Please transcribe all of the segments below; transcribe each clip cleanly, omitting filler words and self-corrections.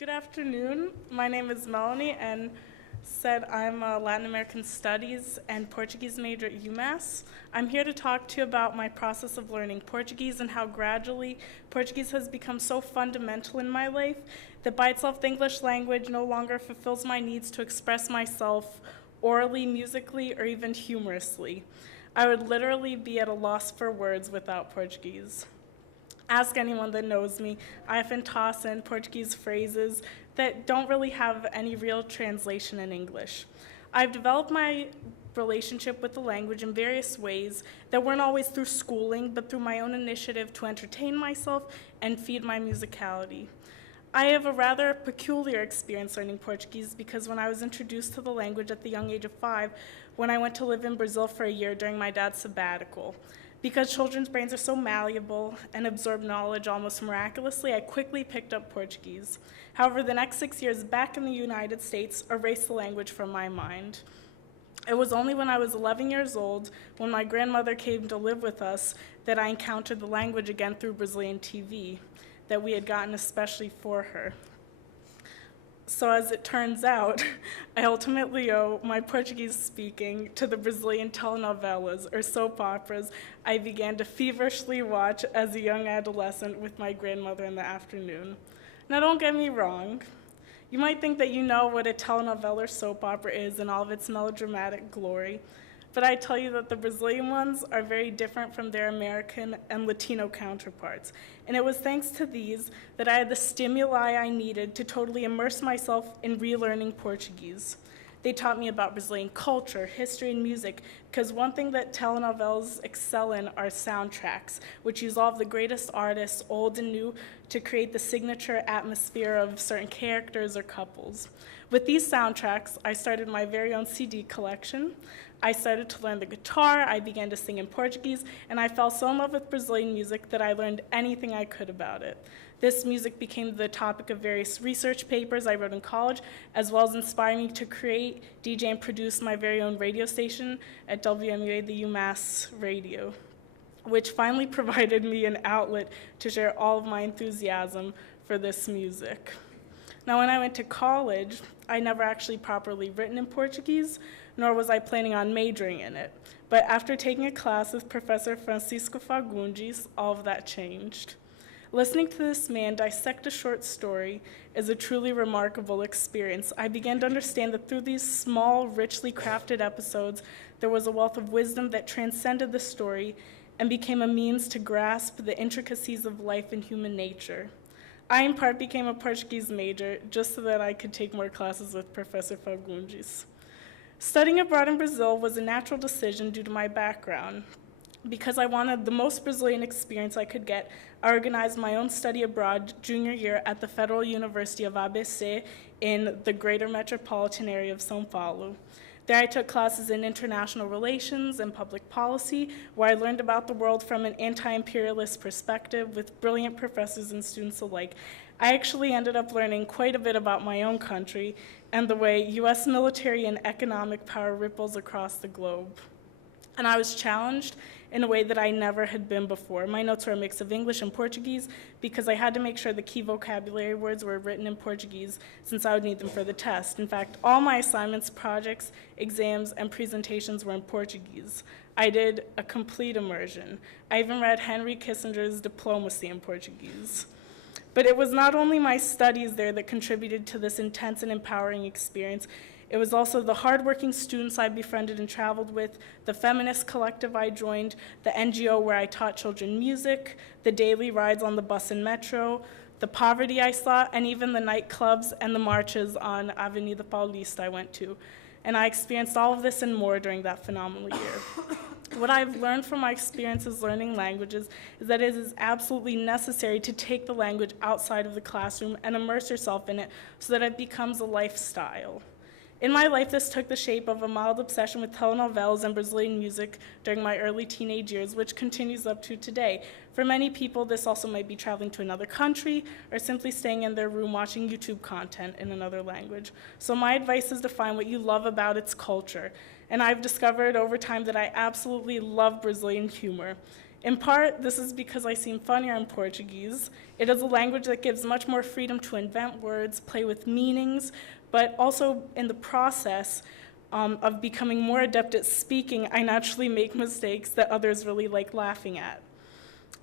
Good afternoon. My name is Melanie, and said I'm a Latin American Studies and Portuguese major at UMass. I'm here to talk to you about my process of learning Portuguese and how gradually Portuguese has become so fundamental in my life that by itself the English language no longer fulfills my needs to express myself orally, musically, or even humorously. I would literally be at a loss for words without Portuguese. Ask anyone that knows me. I often toss in Portuguese phrases that don't really have any real translation in English. I've developed my relationship with the language in various ways that weren't always through schooling, but through my own initiative to entertain myself and feed my musicality. I have a rather peculiar experience learning Portuguese because when I was introduced to the language at the young age of 5, when I went to live in Brazil for a year during my dad's sabbatical. Because children's brains are so malleable and absorb knowledge almost miraculously, I quickly picked up Portuguese. However, the next 6 years back in the United States erased the language from my mind. It was only when I was 11 years old, when my grandmother came to live with us, that I encountered the language again through Brazilian TV that we had gotten especially for her. So as it turns out, I ultimately owe my Portuguese speaking to the Brazilian telenovelas, or soap operas, I began to feverishly watch as a young adolescent with my grandmother in the afternoon. Now don't get me wrong. You might think that you know what a telenovela or soap opera is in all of its melodramatic glory, but I tell you that the Brazilian ones are very different from their American and Latino counterparts. And it was thanks to these that I had the stimuli I needed to totally immerse myself in relearning Portuguese. They taught me about Brazilian culture, history, and music, because one thing that telenovelas excel in are soundtracks, which use all of the greatest artists, old and new, to create the signature atmosphere of certain characters or couples. With these soundtracks, I started my very own CD collection. I started to learn the guitar, I began to sing in Portuguese, and I fell so in love with Brazilian music that I learned anything I could about it. This music became the topic of various research papers I wrote in college, as well as inspiring me to create, DJ, and produce my very own radio station at WMUA, the UMass Radio, which finally provided me an outlet to share all of my enthusiasm for this music. Now, when I went to college, I never actually properly written in Portuguese, nor was I planning on majoring in it. But after taking a class with Professor Francisco Fagundes, all of that changed. Listening to this man dissect a short story is a truly remarkable experience. I began to understand that through these small, richly crafted episodes, there was a wealth of wisdom that transcended the story and became a means to grasp the intricacies of life and human nature. I, in part, became a Portuguese major just so that I could take more classes with Professor Fagundes. Studying abroad in Brazil was a natural decision due to my background. Because I wanted the most Brazilian experience I could get, I organized my own study abroad junior year at the Federal University of ABC in the greater metropolitan area of São Paulo. There I took classes in international relations and public policy, where I learned about the world from an anti-imperialist perspective with brilliant professors and students alike. I actually ended up learning quite a bit about my own country and the way US military and economic power ripples across the globe. And I was challenged in a way that I never had been before. My notes were a mix of English and Portuguese because I had to make sure the key vocabulary words were written in Portuguese since I would need them for the test. In fact, all my assignments, projects, exams, and presentations were in Portuguese. I did a complete immersion. I even read Henry Kissinger's Diplomacy in Portuguese. But it was not only my studies there that contributed to this intense and empowering experience. It was also the hardworking students I befriended and traveled with, the feminist collective I joined, the NGO where I taught children music, the daily rides on the bus and metro, the poverty I saw, and even the nightclubs and the marches on Avenida Paulista I went to. And I experienced all of this and more during that phenomenal year. What I've learned from my experiences learning languages is that it is absolutely necessary to take the language outside of the classroom and immerse yourself in it so that it becomes a lifestyle. In my life, this took the shape of a mild obsession with telenovelas and Brazilian music during my early teenage years, which continues up to today. For many people, this also might be traveling to another country or simply staying in their room watching YouTube content in another language. So my advice is to find what you love about its culture. And I've discovered over time that I absolutely love Brazilian humor. In part, this is because I seem funnier in Portuguese. It is a language that gives much more freedom to invent words, play with meanings, but also in the process of becoming more adept at speaking, I naturally make mistakes that others really like laughing at.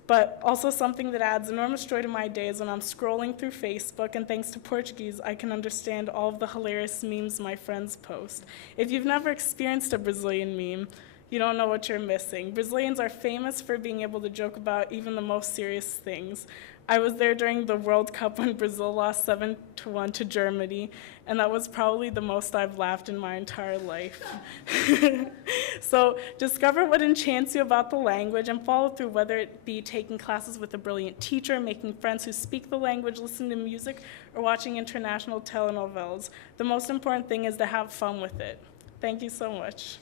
But also something that adds enormous joy to my day is when I'm scrolling through Facebook, and thanks to Portuguese, I can understand all of the hilarious memes my friends post. If you've never experienced a Brazilian meme, you don't know what you're missing. Brazilians are famous for being able to joke about even the most serious things. I was there during the World Cup when Brazil lost 7-1 to Germany, and that was probably the most I've laughed in my entire life. So discover what enchants you about the language and follow through, whether it be taking classes with a brilliant teacher, making friends who speak the language, listening to music, or watching international telenovelas. The most important thing is to have fun with it. Thank you so much.